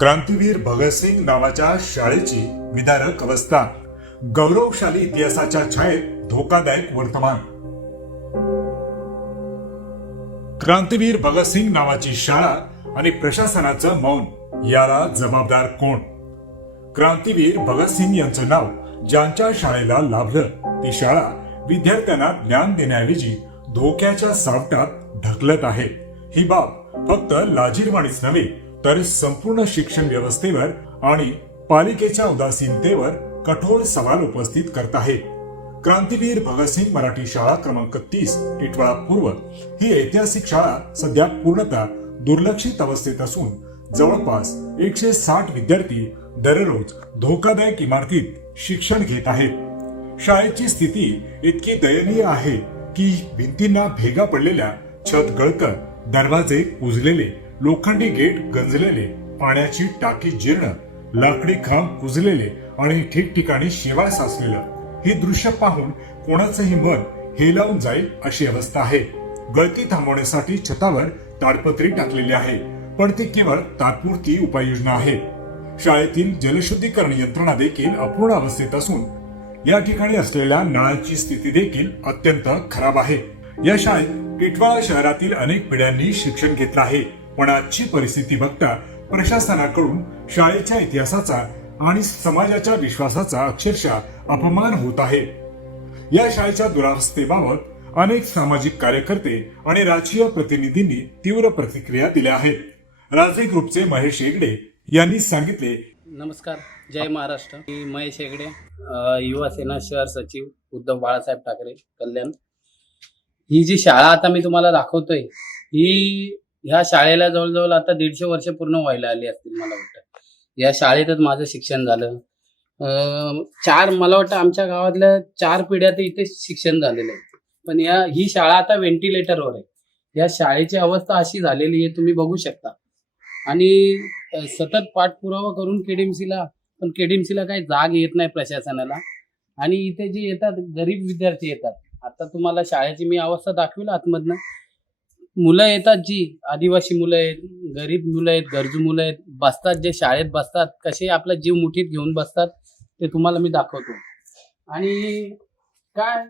क्रांतीवीर भगतसिंग नावाच्या शाळेची विदारक अवस्था. गौरवशाली इतिहासाच्या छायेत धोकादायक वर्तमान. क्रांतीवीर भगतसिंग नावाची शाळा आणि प्रशासनाचं मौन याला जबाबदार कोण? क्रांतीवीर भगतसिंग यांचं नाव ज्यांच्या शाळेला लाभलं ती शाळा विद्यार्थ्यांना ज्ञान देण्याऐवजी धोक्याच्या सावटात ढकलत आहे. ही बाब फक्त लाजीरवाणीच नव्हे तर संपूर्ण शिक्षण व्यवस्थेवर आणि पालिकेच्या उदासीनतेवर कठोर सवाल उपस्थित करत आहे. क्रांतीवीर भगतसिंग मराठी शाळा क्रमांक तीस टिटवाळा पूर्व. ही ऐतिहासिक शाळा सध्या पूर्णतः दुर्लक्षित अवस्थेत असून जवळपास एकशे साठ विद्यार्थी दररोज धोकादायक इमारतीत शिक्षण घेत आहेत. शाळेची स्थिती इतकी दयनीय आहे की भिंतींना भेगा पडलेल्या छत गळकर दरवाजे कुजलेले लोखंडी गेट गंजलेले पाण्याची टाकी जीर्ण लाकडी खांब कुजलेले आणि ठिकठिकाणी शिवाय साचलेलं. हे दृश्य पाहून कोणाचंही मन हेलावून जाईल अशी अवस्था आहे. गळती थांबवण्यासाठी छतावर ताडपत्री टाकलेली आहे पण ती केवळ तात्पुरती उपाययोजना आहे. शाळेतील जलशुद्धीकरण यंत्रणा देखील अपूर्ण अवस्थेत असून या ठिकाणी असलेल्या नळाची स्थिती देखील अत्यंत खराब आहे. या शाळेत टिटवाळा शहरातील अनेक पिढ्यांनी शिक्षण घेतलं आहे. पण आजची परिस्थिती बघता प्रशासनाकडून शाळेच्या इतिहासाचा आणि समाजाच्या विश्वासाचा अक्षरशः अपमान होत आहे. या शाळेच्या दुरावस्थेबाबत अनेक सामाजिक कार्यकर्ते आणि राजकीय प्रतिनिधींनी तीव्र प्रतिक्रिया दिल्या आहेत. राजे ग्रुपचे महेश हेगडे यांनी सांगितले. नमस्कार जय महाराष्ट्र. मी महेश हेगडे युवा सेना शहर सचिव उद्धव बाळासाहेब ठाकरे कल्याण. ही जी शाळा आता मी तुम्हाला दाखवतोय ही ह्या शाळेला जवळजवळ आता दीडशे वर्ष पूर्ण व्हायला आली असतील मला वाटतं. या शाळेतच माझं शिक्षण झालं. चार मला वाटतं आमच्या गावातल्या चार पिढ्या तर इथे शिक्षण झालेलं आहे. पण या ही शाळा आता व्हेंटिलेटरवर आहे. या शाळेची अवस्था अशी झालेली आहे तुम्ही बघू शकता. आणि सतत पाठपुरावा करून केडीएमसीला पण केडीएमसीला काही जाग येत नाही प्रशासनाला. आणि इथे जे येतात गरीब विद्यार्थी येतात. आता तुम्हाला शाळेची मी अवस्था दाखवील आतमधनं. मुलं येतात जी आदिवासी मुलं आहेत गरीब मुलं आहेत गरजू मुलं आहेत बसतात जे शाळेत बसतात कसे आपला जीव मुठीत घेऊन बसतात ते तुम्हाला मी दाखवतो. आणि काय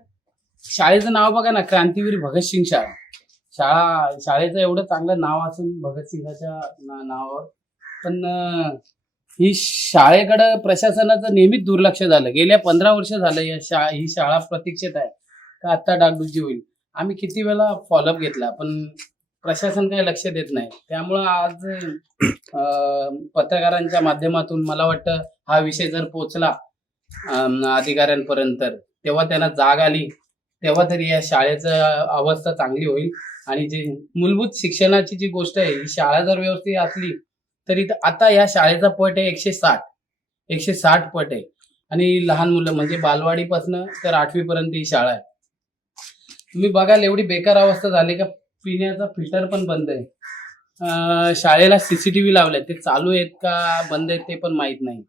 शाळेचं नाव बघा ना क्रांतीवीर भगतसिंग शाळा. शाळा शाळेचं एवढं चांगलं नाव असून भगतसिंगाच्या ना- नावावर. पण ही शाळेकडं प्रशासनाचं नेहमीच दुर्लक्ष झालं. गेल्या पंधरा वर्ष झालं या शा ही शाळा प्रतीक्षेत आहे. का आत्ता डागडुजी होईल? आम्ही किती वेळा फॉलोअप घेतला पण प्रशासन काही लक्ष देत नाही. त्यामुळं आज अं, पत्रकारांच्या माध्यमातून मला वाटतं हा विषय जर पोचला अं, अधिकाऱ्यांपर्यंत तेव्हा त्यांना जाग आली तेव्हा तरी या शाळेचं अवस्था चांगली होईल. आणि जे मूलभूत शिक्षणाची जी गोष्ट आहे ही शाळा जर व्यवस्थित असली तरी त- आता या शाळेचा पट आहे एकशे साठ. एकशे साठ पट आहे. आणि लहान मुलं म्हणजे बालवाडीपासनं तर आठवीपर्यंत ही शाळा आहे. तुम्ही बघाल एवढी बेकार अवस्था झाली का पिण्याचा फिल्टर पण बंद आहे. शाळेला सीसीटीव्ही लावले ते चालू आहेत का बंद आहेत ते पण माहीत नाही.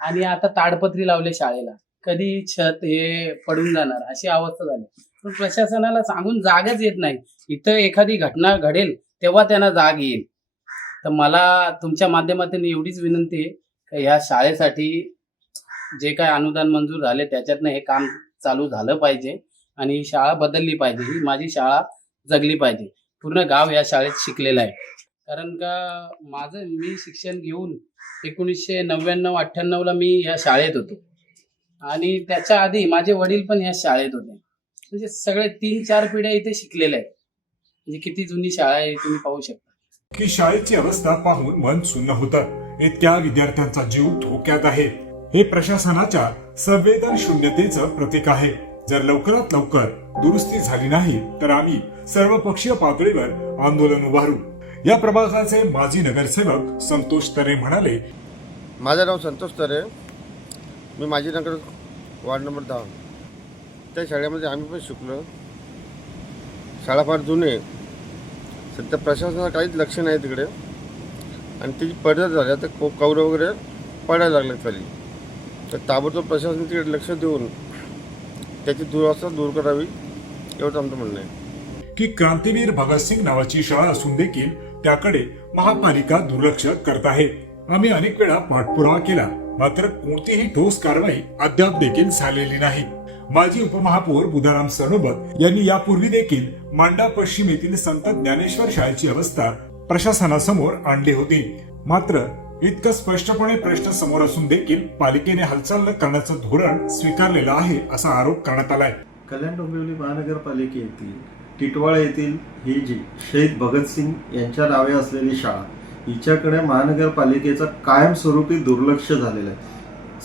आणि आता ताडपत्री लावले शाळेला. कधी छत हे पडून जाणार? अशी अवस्था झाली. पण प्रशासनाला सांगून जागच येत नाही. इथं एखादी घटना घडेल तेव्हा त्यांना जाग येईल. तर मला तुमच्या माध्यमातून एवढीच विनंती आहे का ह्या शाळेसाठी जे काय अनुदान मंजूर झाले त्याच्यातनं हे काम चालू झालं पाहिजे. आणि ही शाळा बदलली पाहिजे. ही माझी शाळा जगली पाहिजे. पूर्ण गाव या शाळेत शिकलेलं आहे. कारण का माझं मी शिक्षण घेऊन एकोणीसशे नव्याण्णव अठ्ठ्याण्णवला मी या शाळेत होतो. आणि त्याच्या आधी माझे वडील पण या शाळेत होते. म्हणजे सगळे तीन चार पिढ्या इथे शिकलेल्या आहेत. म्हणजे किती जुनी शाळा आहे तुम्ही पाहू शकता. की शाळेची अवस्था पाहून मन सुन्न होतं. इतक्या विद्यार्थ्यांचा जीव धोक्यात आहे. हे प्रशासनाच्या संवेदन शून्यतेचं प्रतीक आहे. जर लवकरात लवकर दुरुस्ती झाली नाही तर आम्ही सर्वपक्षीय पातळीवर आंदोलन उभारू. या प्रभागाचे माजी नगरसेवक संतोष तरे म्हणाले माझं नाव संतोष तरे. मी माझी नगर वार्ड नंबर दहा. त्या शाळेमध्ये आम्ही पण शिकलो. शाळा फार जुने आहे. सध्या प्रशासनाचं काहीच लक्ष नाही तिकडे. आणि ती पडदा झाल्या तर को वगैरे पडायला लागले खाली. तर ताबडतोब प्रशासन तिकडे लक्ष देऊन त्याची दुरावस्था दूर करावी एवढं आमचं म्हणणं आहे. की क्रांतीवीर भगतसिंग नावाची शाळा असून देखील त्याकडे महापालिका दुर्लक्ष करत आहे. आम्ही अनेक वेळा पाठपुरावा केला मात्र कोणतीही ठोस कारवाई अद्याप देखील झालेली नाही. माजी उपमहापौर बुधाराम सणोबत यांनी यापूर्वी देखील मांडा पश्चिम येथील संत ज्ञानेश्वर शाळेची अवस्था प्रशासनासमोर आणली होती. मात्र इतकं स्पष्टपणे प्रश्न समोर असून देखील पालिकेने हालचाल न करण्याचं धोरण स्वीकारलेलं आहे असा आरोप करण्यात आलाय. कल्याण डोंबिवली येथील टिटवाळा येथील ही जी शहीद भगतसिंग यांच्या नावे असलेली शाळा हिच्याकडे महानगरपालिकेचं कायमस्वरूपी दुर्लक्ष झालेलं आहे.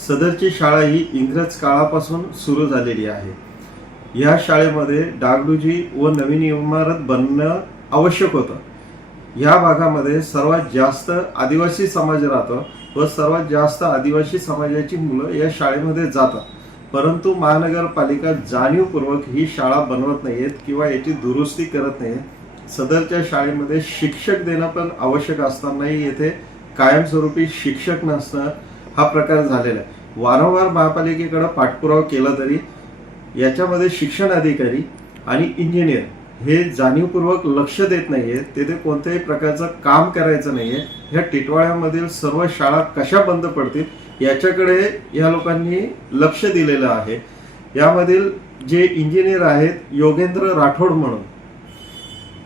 सदरची शाळा ही इंग्रज काळापासून सुरू झालेली आहे. या शाळेमध्ये डागडुजी व नवीन इमारत बनणं आवश्यक होतं. या भागामध्ये सर्वात जास्त आदिवासी समाज राहतो व सर्वात जास्त आदिवासी समाजाची मुलं या शाळेमध्ये जातात. परंतु महानगरपालिका जाणीवपूर्वक ही शाळा बनवत नाहीयेत किंवा याची दुरुस्ती करत नाही सदरच्या शाळेमध्ये शिक्षक देणं पण आवश्यक असतानाही येथे कायमस्वरूपी शिक्षक नसणं हा प्रकार झालेला आहे. वारंवार महापालिकेकडे पाठपुरावा केला तरी याच्यामध्ये शिक्षण अधिकारी आणि इंजिनियर हे जाणीवपूर्वक लक्ष देत नाहीये तेथे कोणत्याही प्रकारचं काम करायचं नाहीये. ह्या टिटवाळ्यामधील सर्व शाळा कशा बंद पडतील याच्याकडे या लोकांनी लक्ष दिलेलं आहे. यामधील जे इंजिनियर आहेत योगेंद्र राठोड म्हणून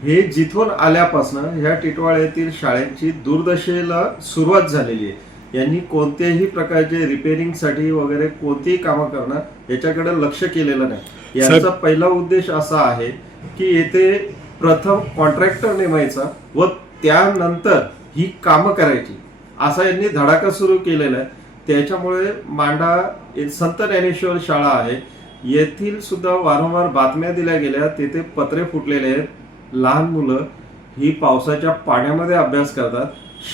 हे जिथून आल्यापासून ह्या टिटवाळ्यातील शाळेची दुर्दशेला सुरुवात झालेली आहे. यांनी कोणत्याही प्रकारचे रिपेअरिंगसाठी वगैरे कोणतीही कामं करणं याच्याकडे लक्ष केलेलं नाही. यांचा पहिला उद्देश असा आहे की येथे प्रथम कॉन्ट्रॅक्टर नेमायचा व त्यानंतर ही कामं करायची. असा यांनी धडाका सुरू केलेला आहे. त्याच्यामुळे मांडा संत ज्ञानेश्वर शाळा आहे. येथील सुद्धा वारंवार बातम्या दिल्या गेल्या. तेथे पत्रे फुटलेले आहेत. लहान मुलं ही पावसाच्या पाण्यामध्ये अभ्यास करतात.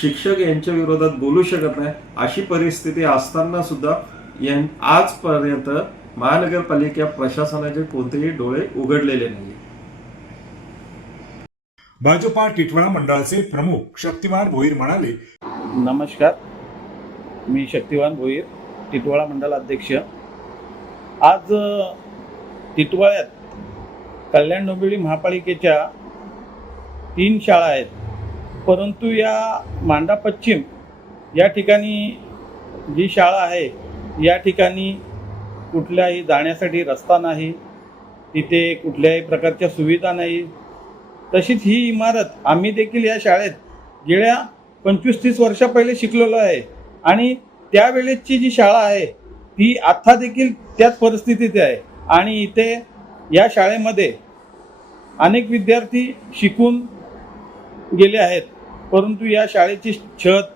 शिक्षक यांच्या विरोधात बोलू शकत नाही. अशी परिस्थिती असताना सुद्धा आजपर्यंत महानगरपालिका प्रशासनाचे कोणतेही डोळे उघडलेले नाही भाजपा टिटवाळा मंडळाचे प्रमुख शक्तिमान भोईर म्हणाले नमस्कार. मी शक्तिवान भोईर टिटवाळा मंडळ अध्यक्ष. आज टिटवाळ्यात कल्याण डोंबिवली महापालिकेच्या तीन शाळा आहेत. परंतु या मांडा पश्चिम या ठिकाणी जी शाळा आहे या ठिकाणी कुठल्याही जाण्यासाठी रस्ता नाही. तिथे कुठल्याही प्रकारच्या सुविधा नाही. तशीच ही इमारत आम्ही देखील या शाळेत गेल्या पंचवीस तीस वर्षा पहिले शिकलेलो आहे. आणि त्यावेळेसची जी शाळा आहे ती आत्ता देखील त्याच परिस्थितीत आहे. आणि इथे या शाळेमध्ये अनेक विद्यार्थी शिकून गेले आहेत. परंतु या शाळेची छत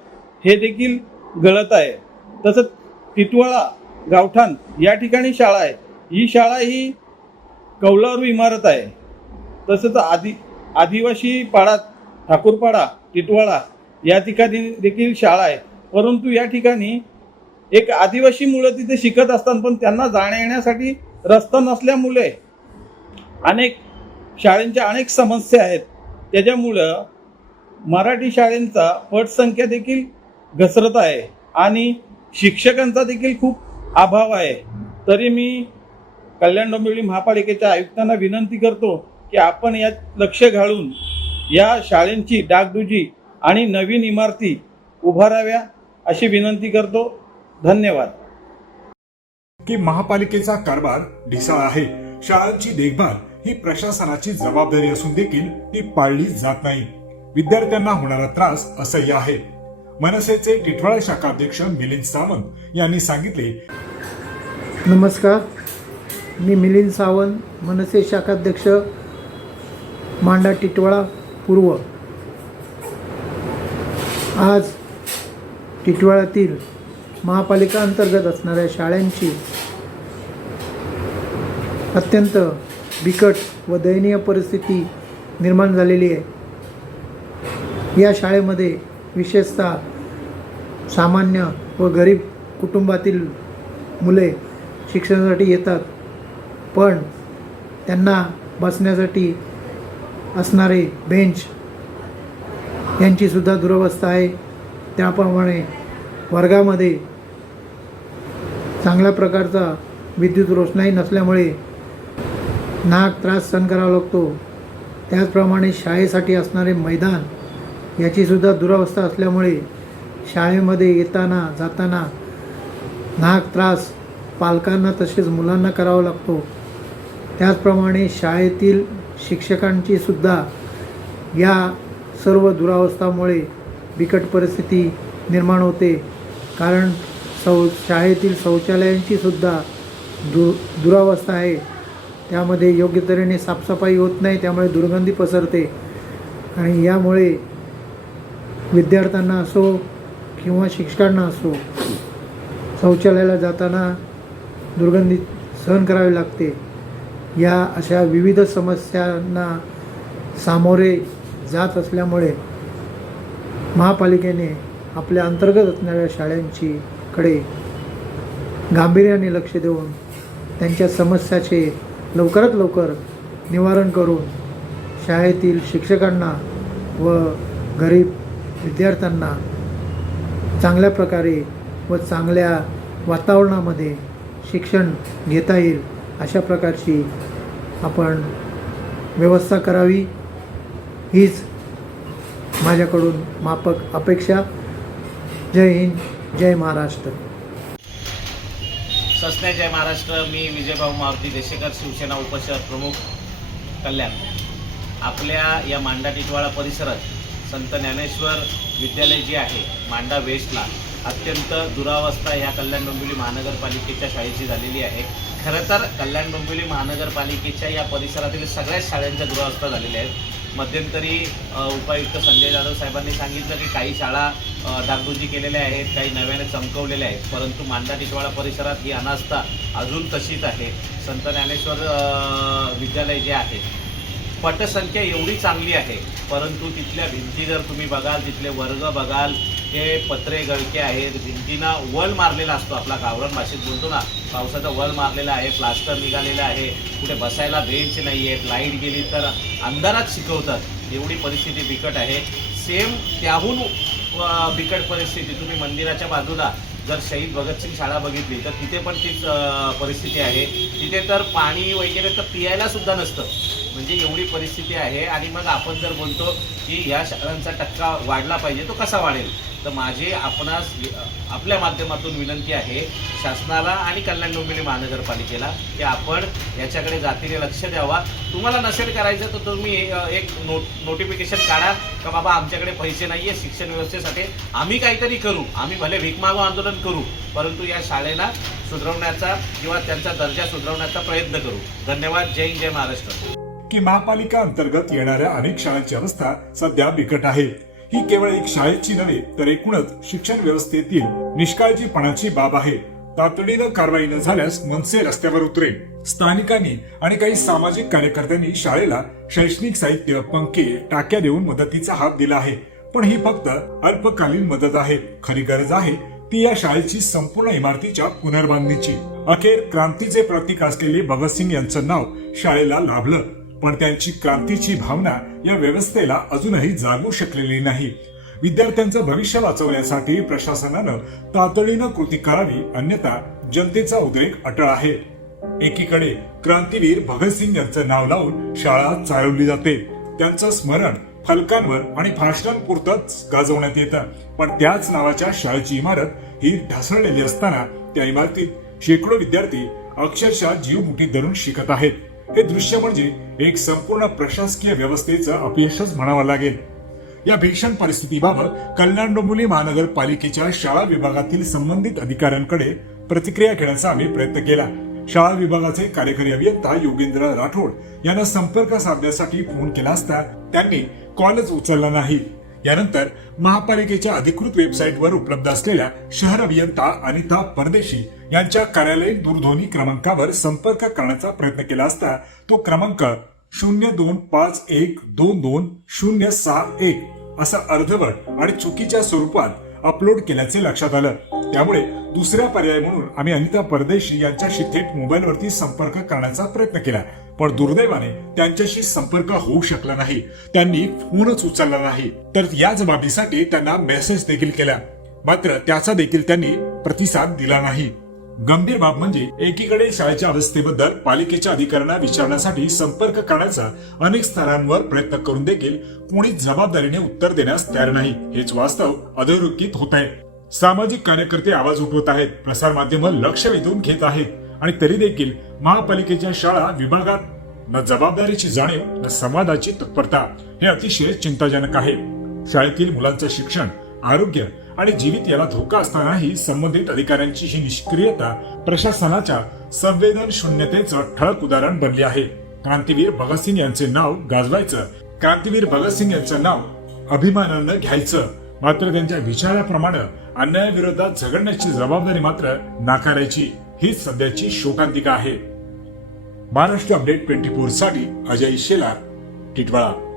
हे देखील गळत आहे. तसंच टिटवाळा गावठाण या ठिकाणी शाळा आहे. ही शाळा ही कौलारू इमारत आहे. तसंच आधी आदिवासी पाडा ठाकूरपाडा टिटवाळा या ठिकाणी देखील शाळा आहे. परंतु या ठिकाणी एक आदिवासी मुलं तिथे शिकत असतात पण त्यांना जाण्या येण्यासाठी रस्ता नसल्यामुळे अनेक शाळेंच्या अनेक समस्या आहेत. त्याच्यामुळं मराठी शाळेंचा पटसंख्या देखील घसरत आहे आणि शिक्षकांचा देखील खूप अभाव आहे. तरी मी कल्याण डोंबिवली महापालिकेच्या आयुक्तांना विनंती करतो की आपण यात लक्ष घालून या शाळेंची डागडुजी आणि नवीन इमारती उभाराव्या अशी विनंती करतो. धन्यवाद. की महापालिकेचा कारभार ढिसाळ आहे. शाळांची देखभाल ही प्रशासनाची जबाबदारी असून देखील ती पाळली जात नाही. विद्यार्थ्यांना होणारा त्रास असह्य आहे. मनसेचे टिटवाळा शाखाध्यक्ष मिलिंद सावंत यांनी सांगितले. नमस्कार. मी मिलिंद सावंत मनसे शाखाध्यक्ष मांडा टिटवाळा पूर्व. आज टिटवाळ्यातील महापालिका अंतर्गत असणाऱ्या शाळांची अत्यंत बिकट व दयनीय परिस्थिती निर्माण झालेली आहे. या शाळेमध्ये विशेषतः सामान्य व गरीब कुटुंबातील मुले शिक्षणासाठी येतात पण त्यांना बसण्यासाठी असणारे बेंच यांचीसुद्धा दुरवस्था आहे. त्याप्रमाणे वर्गामध्ये चांगल्या प्रकारचा विद्युत रोषणाई नसल्यामुळे नाक त्रास सहन करावा लागतो. त्याचप्रमाणे शाळेसाठी असणारे मैदान याचीसुद्धा दुरावस्था असल्यामुळे शाळेमध्ये येताना जाताना नाक त्रास पालकांना तसेच मुलांना करावा लागतो. त्याचप्रमाणे शाळेतील शिक्षकांची सुद्धा या सर्व दुरावस्थामुळे बिकट परिस्थिती निर्माण होते. कारण शौ शाळेतील शौचालयांची सुद्धा दु दुरावस्था आहे. त्यामध्ये योग्य तऱ्हेने साफसफाई होत नाही त्यामुळे दुर्गंधी पसरते. आणि यामुळे विद्यार्थ्यांना असो किंवा शिक्षकांना असो शौचालयाला जाताना दुर्गंधी सहन करावी लागते. या अशा विविध समस्यांना सामोरे जात असल्यामुळे महापालिकेने आपल्या अंतर्गत असणाऱ्या शाळांची कडे गांभीर्याने लक्ष देऊन त्यांच्या समस्याचे लवकरात लवकर निवारण करून शाळेतील शिक्षकांना व गरीब विद्यार्थ्यांना चांगल्या प्रकारे व चांगल्या वातावरणामध्ये शिक्षण घेता येईल. अशा प्रकारची आपण व्यवस्था करावी. हीच माझ्याकडून मापक अपेक्षा. जय हिंद जय महाराष्ट्र. सस्ने जय महाराष्ट्र. मी विजयभाऊ मारुती देशेकर शिवसेना उपशहर प्रमुख कल्याण. आपल्या या मांडा टिटवाळा परिसरात संत ज्ञानेश्वर विद्यालय जे आहे मांडा वेस्टला अत्यंत दुरावस्था ह्या कल्याण डोंबिवली महानगरपालिकेच्या शाळेची झालेली आहे. खरं तर कल्याण डोंबिवली महानगरपालिकेच्या या परिसरातील सगळ्याच शाळांच्या दुरावस्था झालेल्या आहेत. मध्यंतरी उपायुक्त संजय जाधव साहेबांनी सांगितलं की काही शाळा डागडुजी केलेल्या आहेत काही नव्याने चमकवलेल्या आहेत. परंतु मांडा टिटवाळा परिसरात ही अनास्था अजून तशीच आहे. संत ज्ञानेश्वर विद्यालय जे आहे पटसंख्या एवढी चांगली आहे. परंतु तिथल्या भिंती जर तुम्ही बघाल तिथले वर्ग बघाल ते पत्रे गळके आहेत. भिंतींना वल मारलेला असतो आपला गावरण भाषेत बोलतो ना. पावसाचा वल मारलेला आहे प्लास्टर निघालेलं आहे. कुठे बसायला बेंच नाही आहेत लाइट गेली तर अंधारात शिकवतात. एवढी परिस्थिती बिकट आहे. सेम त्याहून बिकट परिस्थिती. तुम्ही मंदिराच्या बाजूला जर शहीद भगतसिंग शाळा बघितली तर तिथे पण तीच परिस्थिती आहे. तिथे तर पाणी वगैरे तर पियायला सुद्धा नसतं. म्हणजे एवढी परिस्थिती आहे. आणि मग आपण जर बोलतो की या शाळांचा टक्का वाढला पाहिजे तो कसा वाढेल? तर माझी आपणास आपल्या माध्यमातून विनंती आहे शासनाला आणि कल्याण डोंबिवली महानगरपालिकेला की आपण याच्याकडे जातीने लक्ष द्यावा. तुम्हाला नसेल करायचं तर तुम्ही एक नो नोटिफिकेशन काढा का बाबा आमच्याकडे पैसे नाही आहे शिक्षण व्यवस्थेसाठी. आम्ही काहीतरी करू. आम्ही भले भीक मागो आंदोलन करू परंतु या शाळेला सुधारवण्याचा किंवा त्यांचा दर्जा सुधारवण्याचा प्रयत्न करू. धन्यवाद. जय हिंद जय महाराष्ट्र. की महापालिका अंतर्गत येणाऱ्या अनेक शाळांची अवस्था सध्या बिकट आहे. ही केवळ एक शाळेची नव्हे तर एकूणच शिक्षण व्यवस्थेतील निष्काळजीपणाची बाब आहे. तातडीनं कारवाई न झाल्यास मनसे रस्त्यावर उतरेल स्थानिकांनी आणि काही सामाजिक कार्यकर्त्यांनी शाळेला शैक्षणिक साहित्य पंखे टाक्या देऊन मदतीचा हात दिला आहे. पण ही फक्त अल्पकालीन मदत आहे. खरी गरज आहे ती या शाळेची संपूर्ण इमारतीच्या पुनर्बांधणीची. अखेर क्रांतीचे प्रतीक असलेले भगतसिंग यांचं नाव शाळेला लाभलं. पण त्यांची क्रांतीची भावना या व्यवस्थेला अजूनही जागू शकलेली नाही. विद्यार्थ्यांचं भविष्य वाचवण्यासाठी प्रशासनानं तातडीनं कृती करावी अन्यथा जनतेचा उद्रेक अटळ आहे. एकीकडे क्रांतीवीर भगतसिंग यांचं नाव लावून शाळा चालवली जाते. त्यांचं स्मरण फलकांवर आणि भाषणांपुरतच गाजवण्यात येतं. पण त्याच नावाच्या शाळेची इमारत ही ढासळलेली असताना त्या इमारतीत शेकडो विद्यार्थी अक्षरशः जीव मुठी धरून शिकत आहेत. हे दृश्य म्हणजे एक संपूर्ण प्रशासकीय व्यवस्थेचं अपयशच म्हणावं लागेल. या भीषण परिस्थितीबाबत कल्याण डोंबिवली महानगरपालिकेच्या शाळा विभागातील संबंधित अधिकाऱ्यांकडे प्रतिक्रिया घेण्याचा आम्ही प्रयत्न केला. शाळा विभागाचे कार्यकारी अभियंता योगेंद्र राठोड यांना संपर्क साधण्यासाठी फोन केला असता त्यांनी कॉलच उचलला नाही. यानंतर महापालिकेच्या अधिकृत वेबसाईटवर उपलब्ध असलेल्या शहर अभियंता अनिता परदेशी यांच्या कार्यालयीन दूरध्वनी क्रमांकावर संपर्क करण्याचा प्रयत्न केला असता तो क्रमांक शून्य दोन पाच एक दोन दोन शून्य सहा एक असा अर्धवट आणि चुकीच्या स्वरूपात अपलोड केल्याचे लक्षात आलं. त्यामुळे दुसऱ्या पर्याय म्हणून आम्ही अनिता परदेशी यांच्याशी थेट मोबाईलवरती संपर्क करण्याचा प्रयत्न केला. पण दुर्दैवाने त्यांच्याशी संपर्क होऊ शकला नाही. त्यांनी फोनच उचलला नाही. तर या बाबीसाठी त्यांना मेसेज देखील केला. मात्र त्याचा देखील त्यांनी प्रतिसाद दिला नाही. गंभीर बाब म्हणजे एकीकडे शाळेच्या अवस्थेबद्दल पालिकेच्या अधिकाऱ्यांना विचारण्यासाठी संपर्क करण्याचा अनेक स्तरांवर प्रयत्न करून देखील कोणी जबाबदारीने उत्तर देण्यास तयार नाही. हेच वास्तव अधोरेखित होत आहे. सामाजिक कार्यकर्ते आवाज उठवत आहेत. प्रसार माध्यम लक्ष वेधून घेत आहेत. आणि तरी देखील महापालिकेच्या शाळा विभागात न जबाबदारीची जाणीव न संवादाची तत्परता हे अतिशय चिंताजनक आहे. शाळेतील मुलांचं शिक्षण आरोग्य आणि जीवित याला धोका असतानाही संबंधित अधिकाऱ्यांची ही निष्क्रियता प्रशासनाच्या संवेदन शून्यतेचं ठळक उदाहरण बनले आहे. क्रांतीवीर भगतसिंग यांचे नाव गाजवायचं. क्रांतीवीर भगतसिंग यांचं नाव अभिमानानं घ्यायचं. मात्र त्यांच्या विचाराप्रमाणे अन्यायाविरोधात झगडण्याची जबाबदारी मात्र नाकारायची. हीच सध्याची शोकांतिका आहे. महाराष्ट्र अपडेट ट्वेंटी फोरसाठी अजय शेलार टिटवाळा.